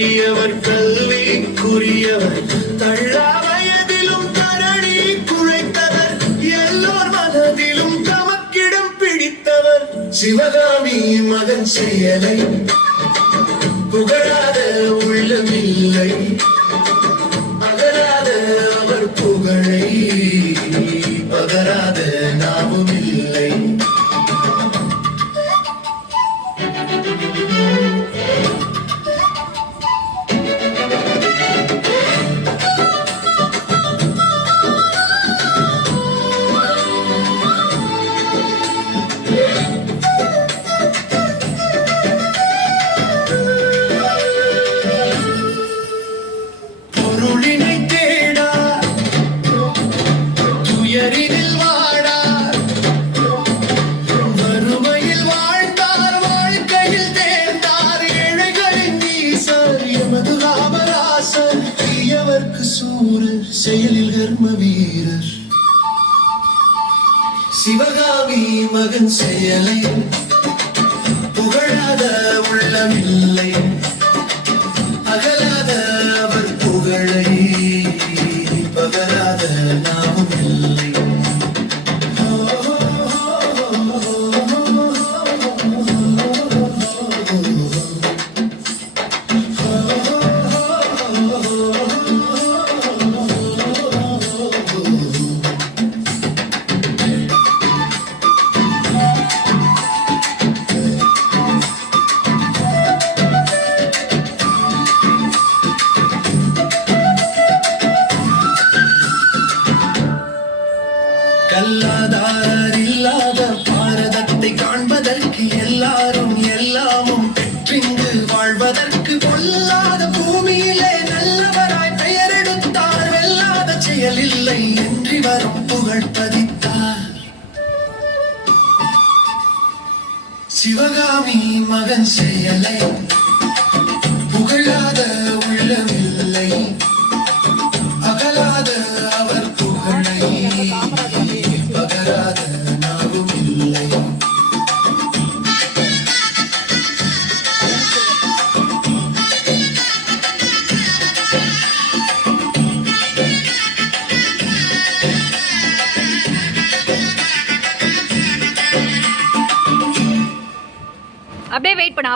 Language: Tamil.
பெரியவர் கல்விக்குரியவர் தள்ளா வயதிலும் தரணி குழைத்தவர் எல்லோர் மனதிலும் தமக்கிடம் பிடித்தவர் சிவகாமி மகன் செயலை புகழாத உள்ளமில்லை அகராத அவர் புகழை பகராத நாமும் இல்லை. பொருளினை தேடா துயரினில் வாடா வறுமையில் வாழ்ந்தார் வாழ்க்கையில் தேர்ந்தார் ஏழைகளின் ஈசர் எமது ராமராசர் தீயவர்க்கு சூரர் செயலில் கர்ம வீரர் சிவகாமி மகன் செயலை புகழாத உள்ளமில்லை அகலாத அவர் புகழை பகராத நாமும் இல்லை. கல்லாதார் இல்லாத பாரதத்தை காண்பதற்கு எல்லாரும் எல்லாமும் பெற்றிங்கு வாழ்வதற்கு கொல்லாத பூமியிலே நல்லவராய் பெயர் எடுத்தார் வெல்லாத செயல் இல்லை என்று வரும் புகழ் பதித்தார் சிவகாமி மகன் செயலை புகழாத உள்ளமில்லை அகலாத அவர் புகழை பகராத நாவும் இல்லை. அப்படியே வெயிட் பண்ண